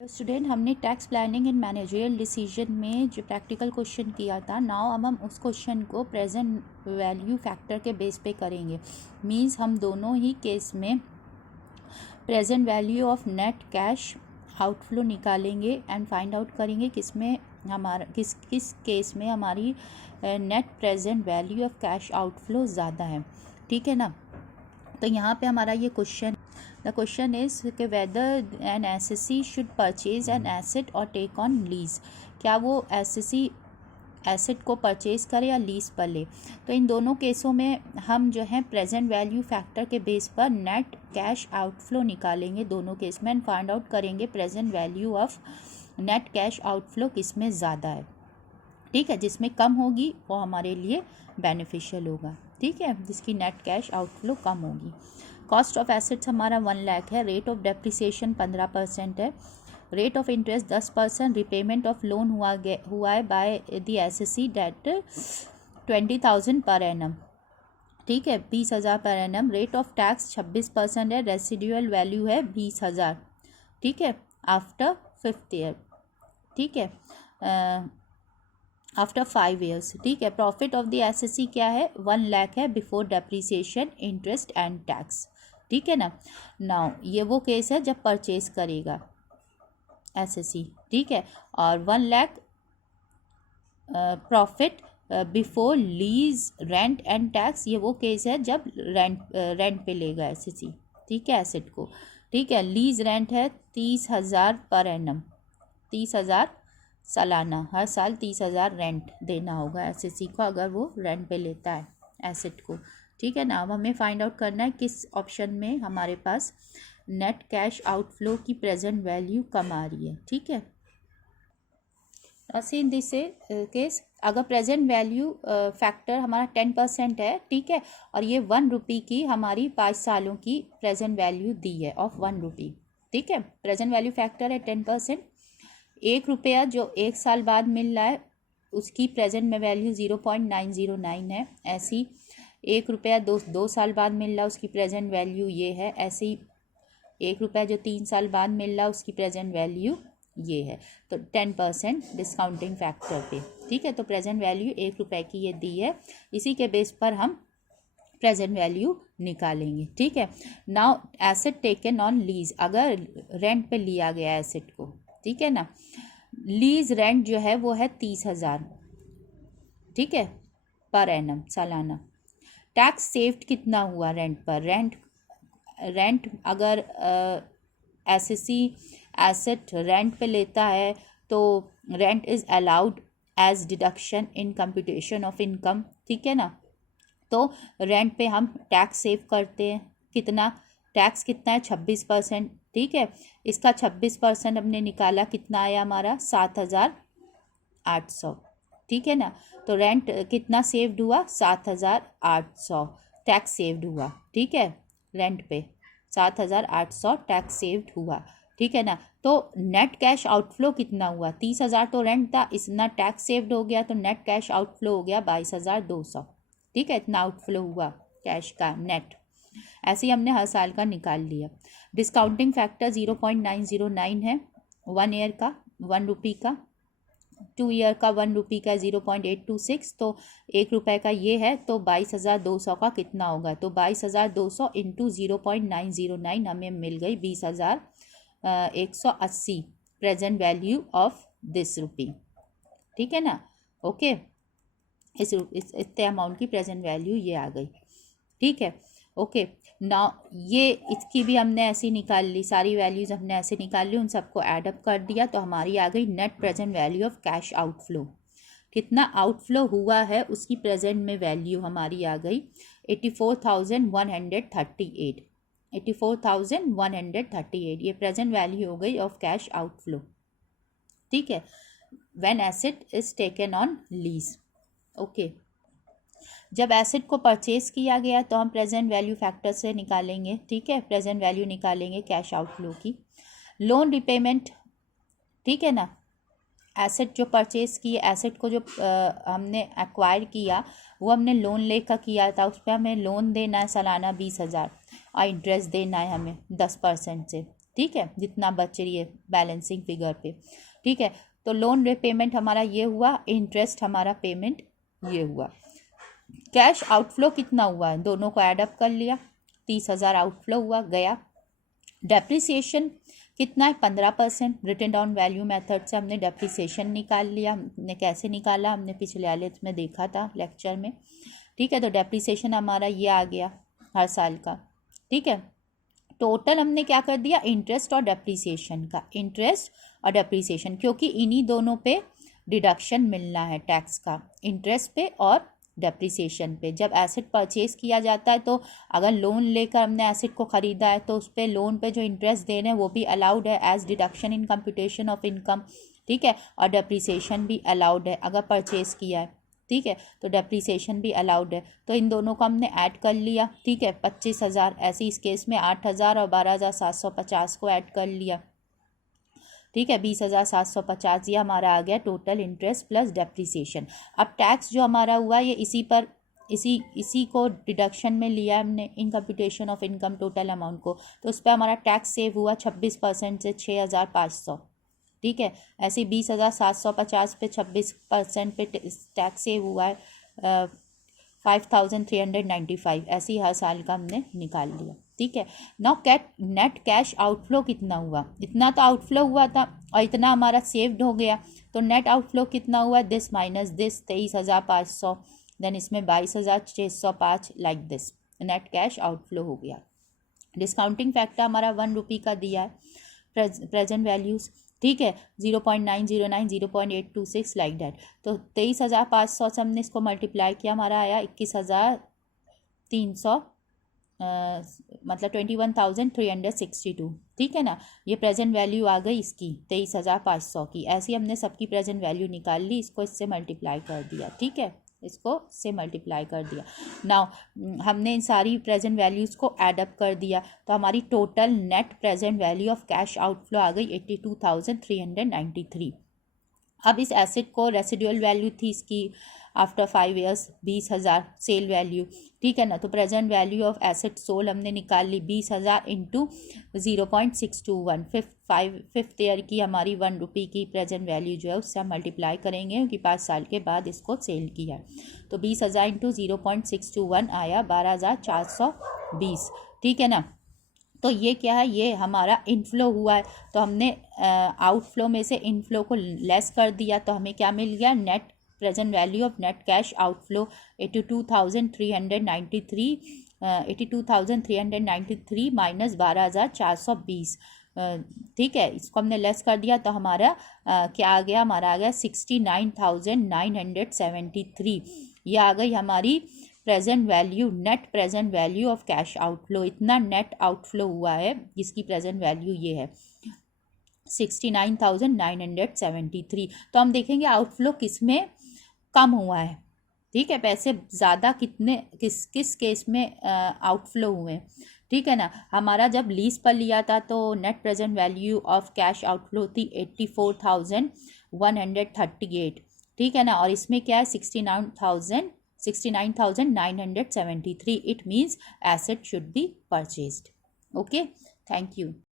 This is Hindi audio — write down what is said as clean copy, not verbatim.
स्टूडेंट, हमने tax planning and managerial decision में जो प्रैक्टिकल क्वेश्चन किया था, नाउ अब हम उस क्वेश्चन को प्रेजेंट वैल्यू फैक्टर के बेस पे करेंगे। मींस हम दोनों ही केस में present value of net cash outflow निकालेंगे एंड फाइंड आउट करेंगे किस केस में हमारी net present value of cash outflow ज़्यादा है। ठीक है ना। तो यहाँ पे हमारा ये क्वेश्चन, द क्वेश्चन इज कि whether an SSC should purchase an asset और टेक ऑन लीज। क्या वो एसएससी एसेट को परचेज करे या लीज पर ले। तो इन दोनों केसों में हम जो है प्रेजेंट वैल्यू फैक्टर के बेस पर नेट कैश आउटफ्लो निकालेंगे दोनों केस में एंड फाइंड आउट करेंगे present value of net cash outflow किस में ज़्यादा है। ठीक है, जिसमें कम होगी वो हमारे लिए बेनिफिशियल होगा। ठीक है, जिसकी नेट कैश आउटफ्लो कम होगी। कॉस्ट ऑफ एसेट्स हमारा 1 लाख है, रेट ऑफ डेप्रिसिएशन 15% है, rate of interest 10%, repayment of loan हुआ है by the assessee date 20,000 per annum. ठीक है, 20,000 per annum. Rate of tax 26% है, रेसिडुअल वैल्यू है 20,000। ठीक है, आफ्टर 5th ईयर। ठीक है, आफ्टर 5 ईयर्स। ठीक है, प्रॉफिट ऑफ द एसएससी क्या है, 1 लाख है before depreciation interest and tax. ठीक है ना। नाउ ये वो केस है जब परचेज करेगा एसएससी। ठीक है, और 1 lakh profit before lease rent and tax, ये वो केस है जब रेंट पे लेगा एसएससी। ठीक है, एसेट को। ठीक है, लीज रेंट है 30,000 पर एनम, 30,000 सालाना, हर साल 30,000 रेंट देना होगा एसएससी को अगर वो रेंट पे लेता है एसेट को। ठीक है ना। अब हमें फाइंड आउट करना है किस ऑप्शन में हमारे पास नेट कैश आउटफ्लो की प्रेजेंट वैल्यू कम आ रही है। ठीक है, इन दिस केस अगर प्रेजेंट वैल्यू फैक्टर हमारा 10% है, ठीक है, और ये 1 रुपी की हमारी 5 सालों की प्रेजेंट वैल्यू दी है ऑफ 1 रुपी। ठीक है, प्रेजेंट वैल्यू फैक्टर है 10%। 1 रुपया जो 1 साल बाद मिल रहा है उसकी प्रेजेंट में वैल्यू 0.909 है। ऐसी 1 रुपया दो साल बाद मिल रहा है उसकी प्रेजेंट वैल्यू ये है। ऐसे ही 1 रुपया जो 3 साल बाद मिल रहा है उसकी प्रेजेंट वैल्यू ये है। तो 10% डिस्काउंटिंग फैक्टर पे। ठीक है, तो प्रेजेंट वैल्यू 1 रुपये की ये दी है, इसी के बेस पर हम प्रेजेंट वैल्यू निकालेंगे। ठीक है, now asset taken on lease, अगर रेंट पे लिया गया एसेट को। ठीक है ना, लीज रेंट जो है वो है 30,000। ठीक है, पर एनम सालाना। टैक्स सेव्ड कितना हुआ रेंट पर। रेंट अगर एसएससी एसेट रेंट पे लेता है तो rent is allowed as deduction in computation of income. ठीक है ना, तो रेंट पे हम टैक्स सेव करते हैं। कितना टैक्स कितना है, 26%। ठीक है, इसका 26% हमने निकाला, कितना आया हमारा 7,800। ठीक है ना, तो रेंट कितना सेव्ड हुआ, 7,800 टैक्स सेव्ड हुआ। ठीक है, रेंट पे 7,800 टैक्स सेव्ड हुआ। ठीक है ना, तो नेट कैश आउटफ्लो कितना हुआ, 30,000 तो रेंट था, इतना टैक्स सेव्ड हो गया, तो नेट कैश आउटफ्लो हो गया 22,200। ठीक है, इतना आउटफ्लो हुआ कैश का नेट। ऐसे ही हमने हर साल का निकाल लिया। डिस्काउंटिंग फैक्टर 0.909 है, 1 ईयर का 1 रुपी का, 2 ईयर का 1 रुपी का 0.826, तो 1 रुपये का ये है, तो 22,200 का कितना होगा, तो 22,200 इंटू 0.909 हमें मिल गई 20,180 प्रेजेंट वैल्यू ऑफ दिस रुपी। ठीक है ना। ओके, इस इतने अमाउंट की प्रेजेंट वैल्यू ये आ गई। ठीक है, ओके। ना ये इसकी भी हमने ऐसी निकाल ली, सारी वैल्यूज हमने ऐसे निकाल ली, उन सबको ऐडअप कर दिया, तो हमारी आ गई net present value of cash outflow. कितना आउटफ्लो हुआ है उसकी प्रेजेंट में वैल्यू हमारी आ गई 84,138। 84,138 ये प्रेजेंट वैल्यू हो गई ऑफ कैश आउटफ्लो। ठीक है, when asset is taken on lease. Okay, जब एसेट को परचेज किया गया तो हम प्रेजेंट वैल्यू फैक्टर से निकालेंगे। ठीक है, प्रेजेंट वैल्यू निकालेंगे कैश आउटफ्लो की। लोन रिपेमेंट, ठीक है ना, एसेट जो परचेज की, एसेट को जो हमने एक्वायर किया वो हमने लोन लेकर किया था, उस पर हमें लोन देना है सालाना 20,000 और इंटरेस्ट देना है हमें 10% से। ठीक है, जितना बच रही है बैलेंसिंग फिगर पे, ठीक है। तो लोन रिपेमेंट हमारा ये हुआ, इंटरेस्ट हमारा पेमेंट ये हुआ। कैश आउटफ्लो कितना हुआ है, दोनों को ऐड अप कर लिया, 30,000 आउटफ्लो हुआ गया। डेप्रिसिएशन कितना है, 15%। रिटन डाउन वैल्यू मेथड से हमने डेप्रिसिएशन निकाल लिया। हमने कैसे निकाला, हमने पिछले वाले में देखा था लेक्चर में, ठीक है। तो डेप्रिसिएशन हमारा ये आ गया हर साल का, ठीक है। टोटल हमने क्या कर दिया, इंटरेस्ट और डेप्रिसिएशन का, इंटरेस्ट और डेप्रिसिएशन, क्योंकि इन्हीं दोनों पे डिडक्शन मिलना है टैक्स का, इंटरेस्ट पे और डेप्रिसिएशन पे। जब एसेट परचेज किया जाता है तो अगर लोन लेकर हमने एसेट को ख़रीदा है तो उस पर लोन पे जो इंटरेस्ट दे रहे हैं वो भी अलाउड है as deduction in computation of income, ठीक है। और डेप्रिसिएशन भी अलाउड है अगर परचेज किया है, ठीक है। तो डेप्रिसिएशन भी अलाउड है। तो इन दोनों को हमने ऐड कर लिया, ठीक है। 25,000 ऐसे इस केस में 8,000 और 12,750 को ऐड कर लिया, ठीक है। 20,750 ये हमारा आ गया टोटल इंटरेस्ट प्लस डेप्रिसिएशन। अब टैक्स जो हमारा हुआ ये इसी को डिडक्शन में लिया हमने in computation of income total amount को, तो उस पर हमारा टैक्स सेव हुआ 26% से 6,500, ठीक है। ऐसे 20,750 पे 26% पे टैक्स सेव हुआ है 5,395, ऐसे ही हर साल का हमने निकाल लिया, ठीक है। नाउ नेट कैश आउटफ्लो कितना हुआ, इतना तो आउटफ्लो हुआ था और इतना हमारा सेव्ड हो गया, तो नेट आउटफ्लो कितना हुआ, दिस माइनस दिस 23,500, देन इसमें 22,605, like this net cash outflow हो गया। डिस्काउंटिंग फैक्टर हमारा 1 रुपी का दिया है, प्रेजेंट वैल्यूज़, ठीक है, 0.909, 0.826 लाइक डैट। तो 23,500 से हमने इसको मल्टीप्लाई किया, हमारा आया 21,300, मतलब 21,362, ठीक है ना। ये प्रेजेंट वैल्यू आ गई इसकी 23,500 की। ऐसे ही हमने सबकी प्रेजेंट वैल्यू निकाल ली, इसको इससे मल्टीप्लाई कर दिया, ठीक है, इसको से मल्टीप्लाई कर दिया। नाउ हमने इन सारी प्रेजेंट वैल्यूज़ को ऐड अप कर दिया, तो हमारी total net present value of cash outflow आ गई 82,393। अब इस एसेट को रेसिडुअल वैल्यू थी इसकी आफ्टर 5 ईयर्स 20,000 सेल वैल्यू, ठीक है ना। तो present value of asset sold हमने निकाल ली 20,000 इंटू 0.621, फिफ्थ ईयर की हमारी 1 रुपी की प्रेजेंट वैल्यू जो है उससे हम मल्टीप्लाई करेंगे क्योंकि 5 साल के बाद इसको सेल किया है। तो 20,000 इंटू 0.621 आया 12,420, ठीक है ना। तो ये क्या है, ये हमारा इनफ्लो हुआ है, तो हमने आउटफ्लो में से इनफ्लो को लेस कर दिया, तो हमें क्या मिल गया, net present value of net cash outflow 82,393 minus 12,420, ठीक है। इसको हमने लेस कर दिया तो हमारा क्या आ गया, हमारा आ गया 69,973। ये आ गई हमारी present value, net present value of cash outflow. इतना नेट आउटफ्लो हुआ है जिसकी प्रेजेंट वैल्यू ये है 69,973। तो हम देखेंगे आउटफ्लो किस में कम हुआ है, ठीक है, पैसे ज़्यादा किस केस में आउटफ्लो हुए, ठीक है ना। हमारा जब लीज पर लिया था तो net present value of cash outflow थी 84,138, ठीक है ना। और इसमें क्या है 69,973। It means asset should be purchased. Okay, thank you.